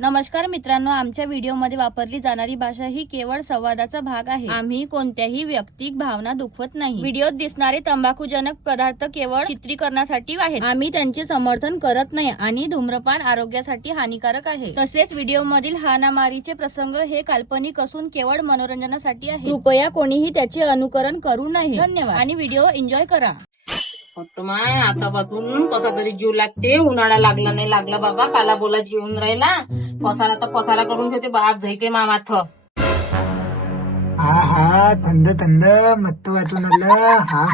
नमस्कार मित्रांनो, आमच्या व्हिडिओमध्ये वापरली जाणारी भाषा ही केवळ संवादाचा भाग आहे. आम्ही कोणत्याही वैयक्तिक भावना दुखवत नाही. व्हिडिओत दिसणारे तंबाखूजनक पदार्थ केवळ चित्रीकरणासाठी आहेत. आम्ही त्यांचे समर्थन करत नाही आणि धूम्रपान आरोग्यासाठी हानिकारक आहे. तसेच व्हिडिओमधील हाणामारीचे प्रसंग हे काल्पनिक असून केवळ मनोरंजनासाठी आहे. कृपया कोणीही त्याचे अनुकरण करू नये. धन्यवाद आणि व्हिडिओ एन्जॉय करा. माय आतापासून कसा तरी जीव लागते. उन्हाळा लागला नाही लागला बाबा, काला बोला जीवन राहिला. पसारा तर पसारा करून ठेवते बाप झैते मामाथ. हा हा, थंड थंड मस्त वाटून आलं. हा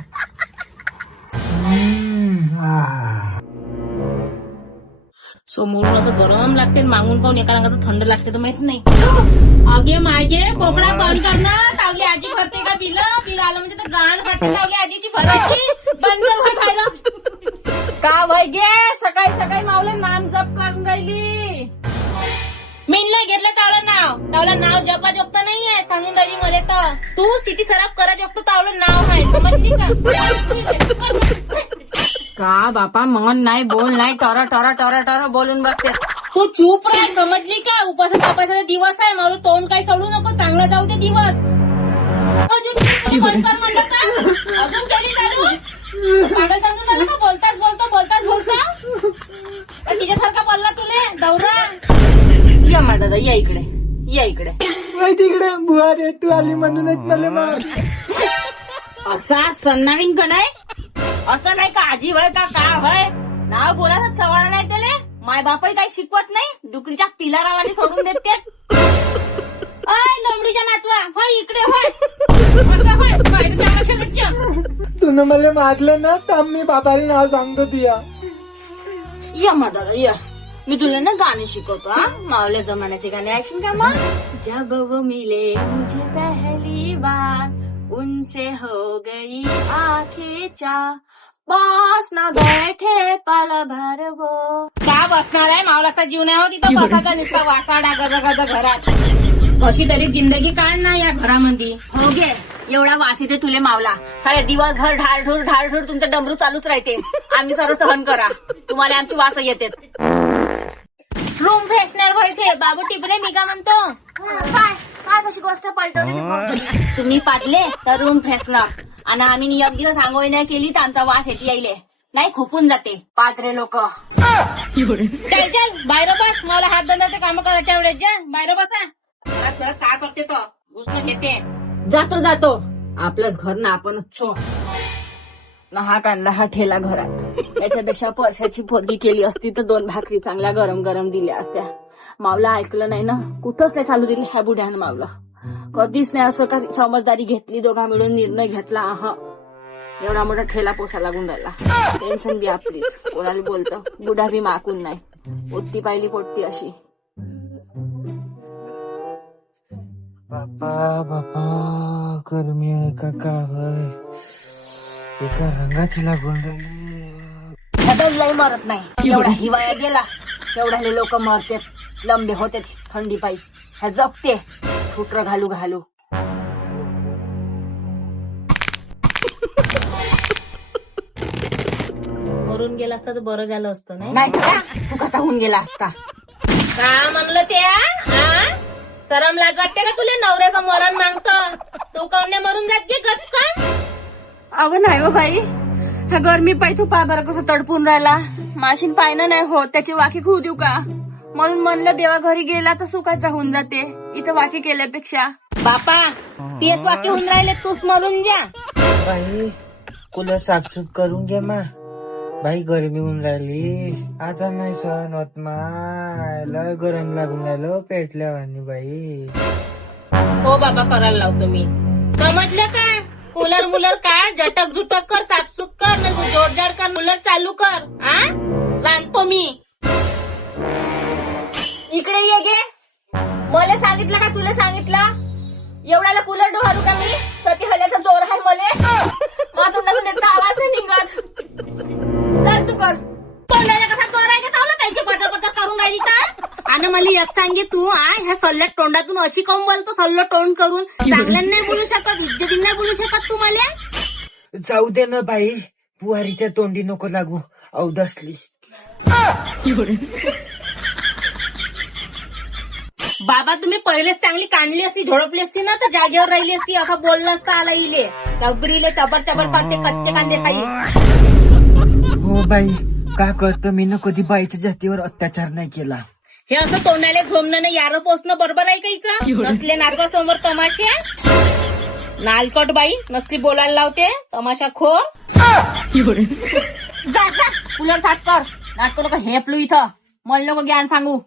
समोरून असं गरम लागते, मागून पाहून एका रंगाचं थंड लागते तर माहित नाही. आगे मागे पोपडा बंद करणं. तावली आजी भरते का बिल आलं म्हणजे तर गाण फाटते. तावली आजीची भरायची बंद कर खायला का भाई गे. सकाळी सकाळी मावले नाम जप करून राहिली. मीनला घेतलं तावलं नाव जपा जोगत नाहीये. सांगून राहिली मध्ये तर तू सिटी सराफ करा जोगत तावलं नाव आहे. समजली का? का बापा मन नाही बोल नाही टर टर टर टर बोलून बसते. तू चूप राह. समजली का? उपासाचा दिवस आहे. मला तोंड काही सोडू नको. चांगला जाऊ दे दिवस. अजून म्हणलं का? अजून केली चालू पागल समजून झालं का? बोलताच तिच्यासारखा बोलला तुले दौरा. या मा दादा या इकडे माहिती इकडे बुवा रे, तू आली म्हणूनच मला मार. असा सन्नावीन का नाही? असं नाही का आजी वय का वय नाव बोलायचं सवाळ नाही त्याले. माय बापही काही शिकवत नाही. डुकरीच्या पिलारावाने सोडून देते. अय लोमडीच्या नातवा होय इकडे होय. तुनं मला मारलं ना तर मी बाबाला नाव सांगतो तुया. या मा दादा या. मी तुला ना गाणे शिकवतो. हा मावल्या जमान्याचे गाणे ऐकशील का मग? जब वो मिले मुझे पहली बार उनसे हो गई आंखें चार पास ना बैठे पल भर वो. का बसणार आहे? मावलाचा जीव नाही हो तिथं बसाचा नुसता वासाडा गज घरात. अशी तरी जिंदगी काढ ना या घरामध्ये. हो गे एवढा वास येते तुले मावला. साडे दिवसभर ढाळढूर तुमचं डमरू चालूच राहते. आम्ही सर्व सहन करा. तुम्हाला आमची वास येते. रूम फ्रेशनर व्हायचे बाबू टिपरे निघा म्हणतो. काय कशी गोष्ट पलटवली तुम्ही पाडले तर रूम फ्रेशनर आणि आम्ही एक दिवस आंघोळी नाही केली तर आमचा वास येते यायले नाही खोपून जाते पात्रे लोक. चल बाहेर बस. मला हात धंद्याचे काम करायच्या वेळेस जा बाहेर बसा. काय करते तो घुसणं घेते. जातो आपलंच घर ना आपणच छो ना. हा काढला हा ठेला घरात. याच्यापेक्षा पैशाची फोडणी केली असती तर 2 भाकरी चांगल्या गरम गरम दिल्या असत्या. मावला ऐकलं नाही ना. कुठंच नाही चालू दिली ह्या बुड्यानं मावला. कधीच नाही असं का समजदारी घेतली. दोघा मिळून निर्णय घेतला. एवढा मोठा ठेला पोसा लागून राहिला. टेन्शन बी आपलीच. कोणाला बोलतं बुडा बी माकून नाही. पोट्टी पाहिली पोट्टी अशी. बापा गरमी आहे का काय? एका रंगाची लागून राहिली. खतच लई मरत नाही. एवढा हिवाळा गेला एवढ्याले लोक मरते. लंबे होते थंडी पायी. ह्या जगते फुटर घालू मरून गेला असता तर बरं झालं असतं नाही का? सुखाचा होऊन गेला असता. का म्हणलं त्या सरम लाज वाटते का तुला? नवऱ्याचं मरण मागतं तू काऊन मरून जाते गचकन? अव नाही हो बाई, हा गरमी पाय तू पा बरं कसं तडपून राहिला. माशीन पायनं नाही होत. त्याची वाकी होऊ देऊ का? म्हणून म्हणलं देवा घरी गेला तर सुखाचा होऊन जाते इथं वाकी केल्यापेक्षा. बापा तेच वाकी होऊन राहिले तूच मरून जा. बाई कुलर साफसूफ करून घे मा. बाई गरमी होऊन राहिली आता नाही सहन होत माय. लय गरम लागून राहिलं पेटल्यावानी बाई. हो बाबा करायला लावतो मी. समजलं का? कूलर मुलर काढ झटक झुटक कर साफसूफ कर जोडजाड कर. कूलर चालू कर. बांधतो मी. इकडे ये गे. मला सांगितलं का तुला सांगितलं? एवढ्याला कूलर डोहारू का मी? सती हल्याचा जोर आहे मले. तोंडातून एकदा आवाज नाही निघत. चल तू कर. तोंडाला कसा जोर आहे का तावला? त्याची पटर करून राहिली तर. आणि मला एक सांगे तू ह्या सल्ल्यात तोंडातून अशी काऊन बोलतो? सल्लं तोंड करून चांगल्यानं नाही बोलू शकत. इज्जतीने नाही बोलू शकत तू मला. जाऊ दे ना बाई. बुहारीच्या तोंडी नको लागू. अवदसली बाबा तुम्ही पहिलेच चांगली काढली असती, झोडपली असती ना तर जागेवर राहिली असती, असं बोललं असतं आला इले. चबरीले चबर चबर करते, कच्चे कांदे खाई. हो बाई, का करतं मी ना कधी बाईच्या जातीवर अत्याचार नाही केला. हे असं तोंडाला झोमणं नाही, यार पोचणं बरोबर आहे का हिचं? नसले नाटकासमोर तमाशे. नालकट बाई नसली बोलायला लावते, तमाशा खो. जा जा कूलर साफ कर. नाटक नको हेपलू इथं, मला नको ज्ञान सांगू.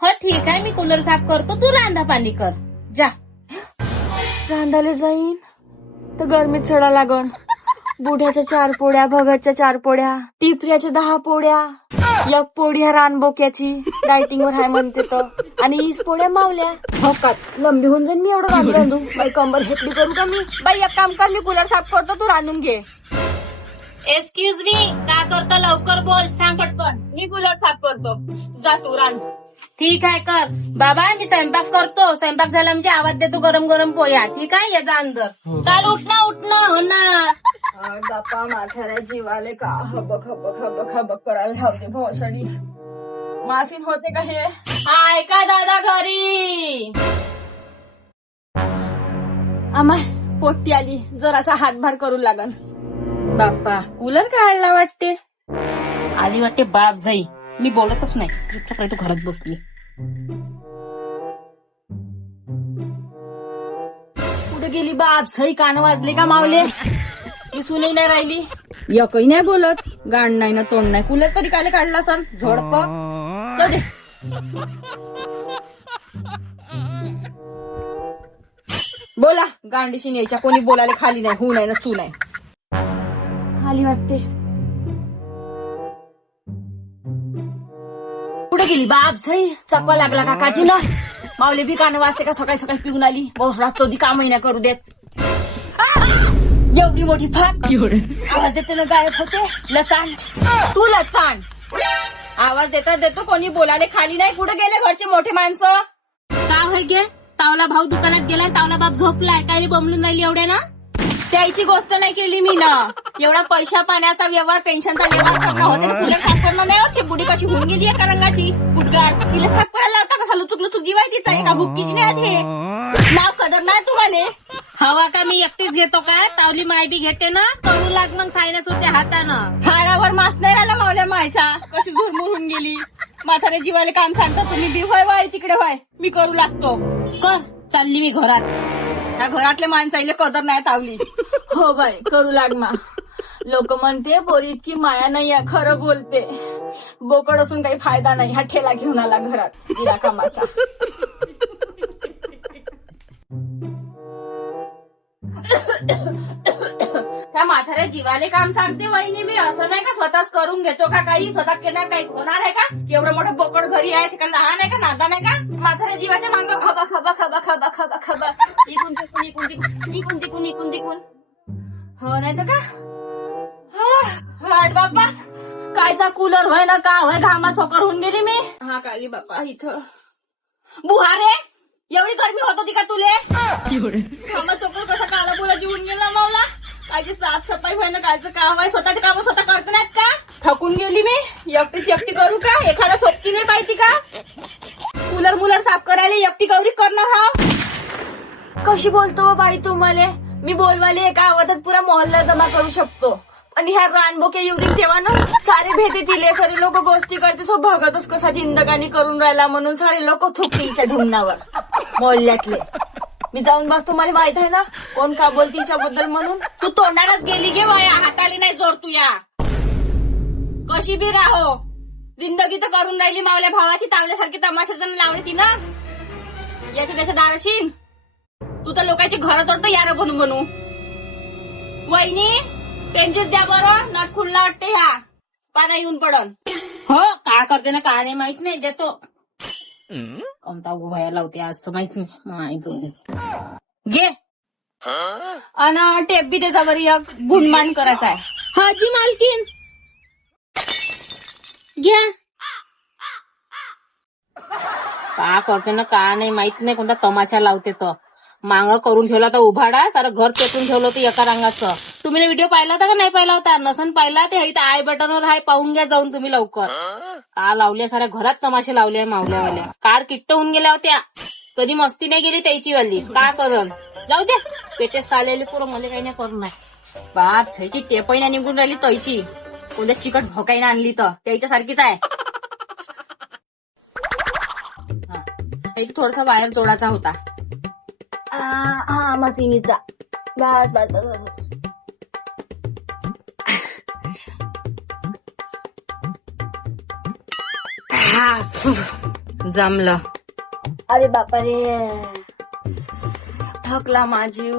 हो ठीक आहे, मी कूलर साफ करतो, तू रांधा पाणी कर जा. रांधाले जाईन तर गरमीत सडा लागण. बुढ्याच्या 4 पोळ्या, भगतच्या 4 पोळ्या, टिपऱ्याच्या 10 पोळ्या, 1 पोळी ह्या रानबोक्याची डायटिंग वर हाय म्हणते तर, आणि 20 पोळ्या मावल्या. भकात लंबी होऊन जाईन मी एवढं रांधू. बाई कंबर हेटली करू का मी? बाई एक काम कर, मी कूलर साफ करतो, तू रांधून घे. एक्सक्यूज मी, का करतो लवकर बोल, सांग पटकन. मी कूलर साफ करतो, जा तू रांध. ठीक आहे कर. बाबा मी स्वयंपाक करतो, स्वयंपाक झाला म्हणजे आवाज देतो गरम गरम पोया. ठीक आहे, ये जा अंदर. चाल उठणं हो ना. बापा माथ्याला जीवाले का हबक हबक हबक हबक करायला धावते भोसडी. मासीन होते का हे? हाय का दादा घरी? आम्हा पोट्टी आली, जरासा हातभार करू लागन. बाप्पा कूलर काढला वाटते. आली वाटते बाप जाई. मी बोलतच नाही, इतक्या तू घरात बसली. कुठे गेली बाप? सही कान वाजले का मावले? मी सुनही नाही राहिली, एकही नाही बोलत, गाण नाही ना तोंड नाही. कूलर तरी काले काढला सर झोडप. चल दे. बोला, गांडीशी न्यायच्या, कोणी बोलायला खाली नाही, हू नाही ना चू नाही. खाली वाटते. कुठे गेली बाप? सई चकवा लागला का काजी ना? मावले बी कान वाजते का? सकाळी सकाळी पिऊन आली, बहुत रात चौधी कामही नाही करू देत. एवढी मोठी फाक आवाज देते ना, गायब होते. लचाण तू, लचाण. आवाज देतो, कोणी बोलायला खाली नाही. कुठे गेले घरचे मोठे माणसं? का होय गे? तावला भाऊ दुकानात गेलाय, तावला बाप झोपलाय, काय बमलून राहिली एवढ्या ना? त्याची गोष्ट नाही केली मी ना. एवढा पैसा पाण्याचा व्यवहार, पेन्शनचा व्यवहार करणं होते, तुला साफ करणं नाही होते. बुडी कशी होऊन गेली आहे का रंगाची बुटगाड? तिला साफ करायला लावता का? लुचुक लुचुक जीवायचीच आहे का? भुक्कीची नाही हे नाव कदर नाही तुम्हाला. हवा का मी एकटीच घेतो काय? तावली माय बी घेते ना, करू लाग मग सायनस होते हातानं. हाडावर मास नाही राहिला मावल्या मायच्या, कशी झुरमुर होऊन गेली. म्हातारे जीवाले काम सांगता तुम्ही बी. व्हाय व्हाय तिकडे व्हाय, मी करू लागतो. कर, चालली मी घरात. त्या घरातल्या माणसाईले कदर नाही तावली. हो बाई, करू लाग मा. लोक म्हणते पोरी इतकी माया नाही आहे, खरं बोलते. बोकड असून काही फायदा नाही. हा ठेला घेऊन आला घरात तिला कामाचा. त्या म्हाताऱ्या जीवाले काम सांगते वहिनी मी. असं नाही का स्वतःच करून घेतो का? काही स्वतः केलं काही होणार आहे का? एवढं मोठं बोकड घरी आहे, ते का लहान आहे का? नादा नाही का? म्हाताऱ्या जीवाच्या मांग खबा खबा खबा खबा खबा खबा इकून तिकून इकून तिकून इकून तिकून इकून तिकून. हो नाही तर का? हाट बाप्पा, कायचा कूलर होय ना का होय, घामा चोकर होऊन गेली मी. हा काली बाप्पा इथं बुहारे, एवढी गरमी होत होती का तुले? घामा चोकर कसा काला बोला जीवन गेला मावला. कायची साफसफाई होय ना, कायचं काम आहे, स्वतःचे काम स्वतः करत नाहीत का? थकून गेली मी, एकटीची एकटी करू का? एखादा सोबती नाही पाहिजे का? कूलर मुलर साफ करायला एकटी गौरी करणार हा? कशी बोलतो बाई तुम्हाला? मी बोलवाले एका आवाजात पुरा मोहल्ला जमा करू शकतो. आणि ह्या रानबोके येऊन तेव्हा ना सारे भेटे तिले, सारे लोक गोष्टी करते. तो भगतच कसा जिंदगानी करून राहिला म्हणून सारे लोक थुकतीच्या धुमनावर मोहल्ल्यातले. मी जाऊन बस, तुम्हाला माहित आहे ना कोण का बोलती तिच्याबद्दल म्हणून. तू तोंडालाच गेली गे वाया, हाताली नाही जोर तू. या कशी बी राहो, जिंदगी तर करून राहिली. मावल्या भावाची तावल्यासारखी तमाशा जण लावली ती ना याच्या त्याच्या दाराशीन. तू तर लोकांची घर तोडतो यार बनू बनू. वहिनी पेंजीत द्या बरं, नट खुल्ला वाटते ह्या पाना येऊन पडन. हो का करते ना, का नाही माहित नाही, देतो. कोणता उभाया लावते आज तर माहित नाही. घे अन टेप बी त्याच्यावर एक गुणमान करायचा आहे. हाजी मालकीन घ्या. का करते ना का नाही माहित नाही, कोणता तमाशा लावते तर. मांग करून ठेवला तर उभाडा, सारं घर पेटून ठेवलं होतं एका रंगाचं. तुम्ही व्हिडिओ पाहिला होता का नाही पाहिला होता? नसन पाहिला ते इथं आय बटनवर हाय, पाहून घ्या जाऊन तुम्ही लवकर. लावल्या साऱ्या घरात तमाशे लावले मावल्यावाल्या. कार किट्ट होऊन गेल्या होत्या, कधी मस्ती नाही गेली त्याची वाली. का करण जाऊ द्या, पेटे सालेले पुरं मला काही नाही करू नाही. बाप सईची टेपही नाही निघून राहिली तैची. कोणत्या चिकट भोकाईने आणली तर त्याच्या सारखीच आहे. एक थोडासा वायर जोडाचा होता. हा मशीनीचा. बस बस बस बस. जमलं. अरे बापा रे, थकला माझी.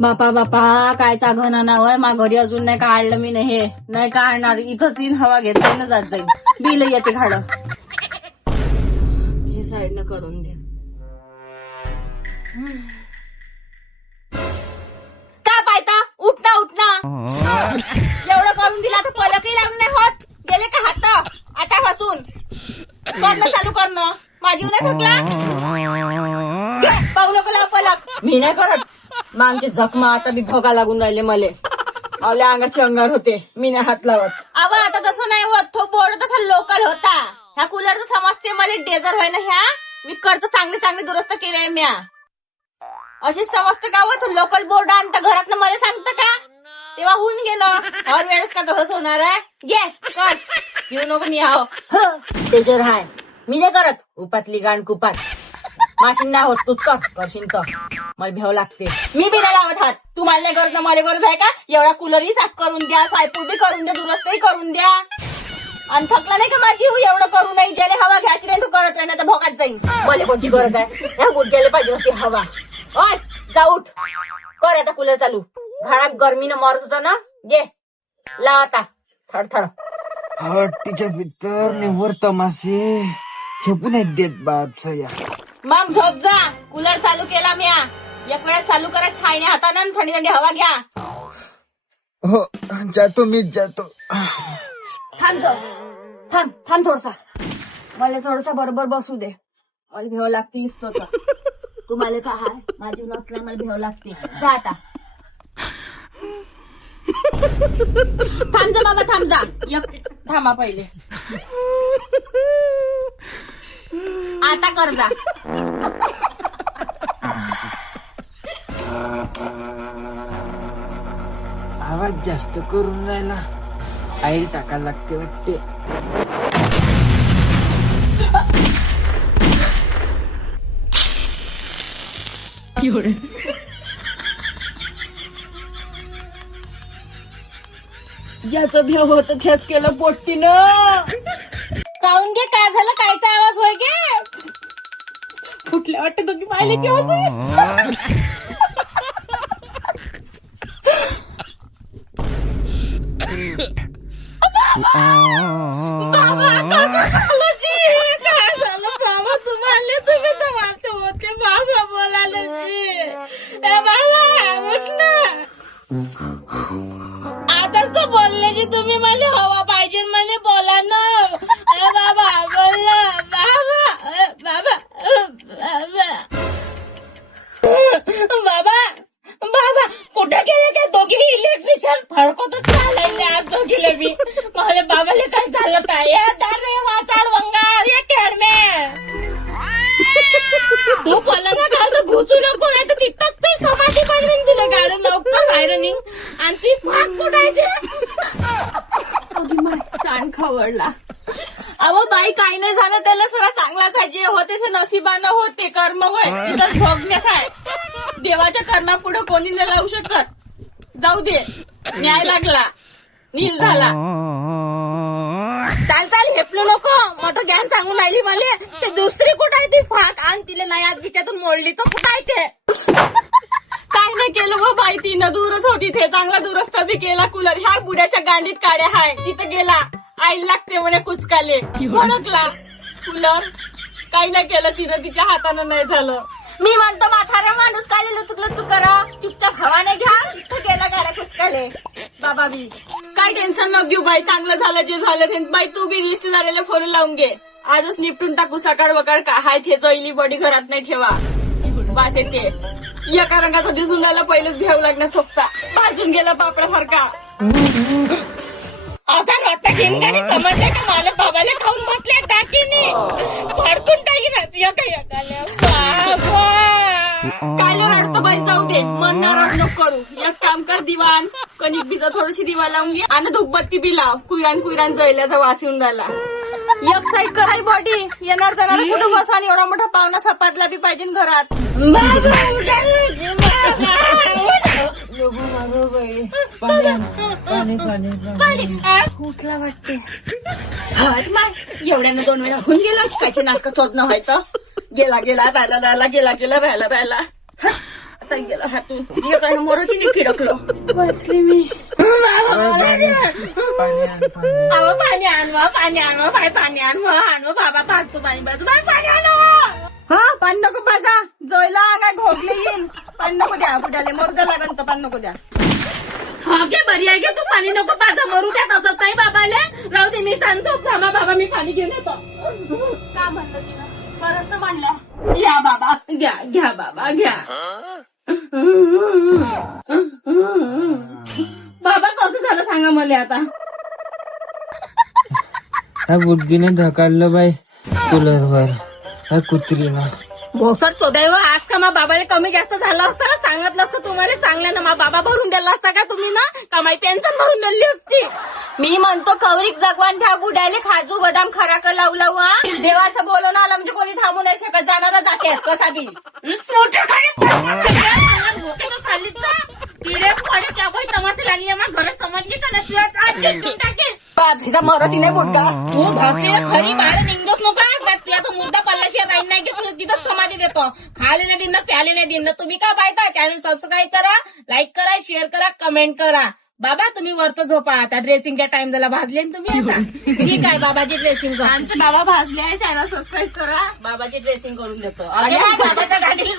बापा बापा काय घना नाव मा घरी अजून नाही काढलं मी. नाही काढणार, इथंच इन हवा घेता ना जात जाईल. बिल येते खाडं. हे साईडनं करून दे. का पायता उठना उठना. एवढं करून दिला तर पलकही लावून नाही होत. गेले का हात आटापासून. करणं चालू करणं. माझी नाही थकला. पाहू नको लाव पलक. मी नाही करत. मागचे जखमा आता बी भोगा लागून राहिले मले. आवल्या अंगाचे अंगार होते. मी नाही हात लावत. अव आता तसं नाही होत. तो बोर्ड तसा लोकल होता. ह्या कूलरचं समजते मला डेझर व्हाय ना. ह्या मी कर्ज चांगले चांगले दुरुस्त केले म्या. अशीच समजतं का तो लोकल बोर्ड आणता घरात मला सांगतं का? तेव्हा होऊन गेलं. हर वेळेस का तसंच होणार आहे. घे कर. घेऊ नको मी. हाव डेझर हाय. मी नाही करत. उपातली गाण कुपात. माशीन ना होत तूच करशील तर मला भ्याव लागते. मी बी नाही लावत हात. तू मला नाही करत ना. मला गरज आहे का? एवढा कूलरही साफ करून द्या, सायपूट बी करून द्या, दुरुस्तही करून द्या. आणि थकला नाही का माझी एवढं करू नाही. ज्याला हवा घ्यायची नाही तू करत नाही तर भोगात जाईन. मला कोणती गरज आहे? ह्या गुडघ्याला पाहिजे होती हवा. ओय जा उठ. कर आता कूलर चालू. घरात गरमीनं मरत होता ना. घे लाव आता थडथड. हट्टीच्या भीतर निव्वळ तमाशे झोपू नाही देत बाप सया. मग झोप जा. कूलर चालू केला म्या. एक वेळा चालू करा छायने हाताने आणि थंडी थंडी हवा घ्या. हो जातो मीच जातो. थांब थांब थोडसा. मला थोडसा बरोबर बसू दे. मला भेव लागते. इसतो तर तू मला का हाय. माझी नसला मला भेव लागते. जा आता. थांब जा बाबा थांब जा. थांबा पहिले. आता कर जा. आवाज जास्त करून राहिला. आई टाकायला लागते वाटते. ज्याचं भेव होत तेच केलं पोट्टीनं. काऊन घे काय झालं? कायचा आवाज होय गे? कुठल्या वाटत तुम्ही पाहिले केव्हा? काय झालं बाबा तुम्हाला? तुम्ही तर मारते होते बाबा बोलायला जी. बाबा उठ ना. आताच तर बोलले जी तुम्ही. मला हवा पाहिजे म्हणे. बोला ना बाबा. बोल ना बाबा. बाबा बाबा कुठे गेले काय दोघी इलेक्ट्रिशियन? फडकतच चालले आज दोघीले बी. मला बाबाले काय झालं काय? दारे वाचाड वंगार या खेळणे. तू पलंगा घाल घुसू नको नाही तर तिथंच ते समाधी बनवीन तुला. गाडून लवकर बाहेर निघ. आणि ती फाक कुठायचे सांड खवडला. अहो बाई काही नाही झालं त्याला. सगळं चांगलाच आहे. जे होते ते नशिबानं होते. कर्म होय. तिथं भोगण्यास आहे. देवाच्या कर्मापुढे कोणी नाही लावू शकत. जाऊ दे. न्याय लागला. नील झाला. चाल चाल हेपलो नको. मोठं ज्ञान सांगून राहिली मला. ते दुसरी कुठं आहे ती फाक? आणि तिला नाही आज बिचातून मोडली तर कुठं आहे ते? काय नाही केलं व बाई. तिनं दूरच होती. ते चांगला दुरुस्त बी केला कूलर. ह्या बुड्याच्या गांडीत काड्या हाय. तिथं गेला. आईला लागते म्हणे कुचकाले. भडकला कूलर. काही नाही केलं तिनं. तिच्या हातानं नाही झालं. मी म्हणतो म्हातारा माणूस काय लुचुक लुचुक करा. चुपचाप हवाने घ्या. तिथं गेला गाड्या कुचकाले. बाबा बी काय टेन्शन न घेऊ बाई. चांगलं झालं जे झालं ते. बाई तू बी रिश्तेदाराला फोन लावून घे. आजच निपटून टाकू. सकाळ वकाळ का हाय. हे जैली बॉडी घरात नाही ठेवा. वास येते. एका रंगाचा दिसून राहिला पहिलेच घ्यावं लागणार सोपता भाजून गेला पापड्यासारखा असा वाटतं घेऊन गाडी समजले का मला बाबाला खाऊन बसल्या टाकीने फडकून टाकी काय रडतो बाई जाऊ दे मन नाराज नको करू एक काम कर दिवाण कणिक भिजा थोडीशी दिवा लावून घे आणि धूपबत्ती बी लाव कुयरान जळल्याचा वास येऊन राहिला एक साईड कराय बॉडी येणार जाणार कुठं बसा आणि एवढा मोठा पाहुणा सपातला बी पाहिजे घरात कुठला वाटते मग एवढ्यानं 2 वेळा होऊन गेला कायचे नाटक चोदणं व्हायचं गेला राहिला आता गेला हातून मोरोची खिडकलो वाचली मी पाणी आणवा बाबा पाचतो पाणी बाजू पाणी आणव हा पाणी नको पाजा जयला काय घोगले येईन पाणी नको द्या कुठे मरुदा लागन तर पाणी नको द्या हा गे बरी आहे गे तू पाणी नको पाजा मरू द्या तसंच नाही बाबाले राहू दे मी सांगतो थांबा बाबा मी पाणी घेऊन येतो का म्हणलं तुला बरंच म्हणलं या बाबा घ्या बाबा घ्या बाबा कसं झालं सांगा मला आता ह्या बुद्धीने ढकललं बाई कूलरवर ह्या कुत्रीला भोसट चोदाय आज का मा बाबाला कमी जास्त झालं असतं ना सांगितलं असतं तुम्हाला चांगल्यानं मा बाबा भरून दिला असता का तुम्ही ना कमाई पेन्शन भरून दिली असती मी म्हणतो कौरिक जगवान त्या बुड्याले खाजू बदाम खराक लावू हा देवाचं बोलवून आलं म्हणजे कोणी थांबू नाही शकत जाणारा जातेस कसा बी घरात समजली का ना मराठी नाही बोलता तू भासलेला खरी बाहेर निघतोच नका तुला तो मुर्दा पल्लाशी राहील नाही की तुला तिथंच समाधी देतो खाले नाही दिन प्याले नाही दिन तुम्ही का पाहता चॅनल सबस्क्राईब करा लाईक करा शेअर करा कमेंट करा बाबा तुम्ही वरत झोपा आता ड्रेसिंगच्या टाइम झाला भाजले ना तुम्ही आता ठीक आहे बाबाची ड्रेसिंग आमचे बाबा भाजले आहे चॅनल सबस्क्राईब करा बाबाची ड्रेसिंग करून देतो बाबाच्या गाडीला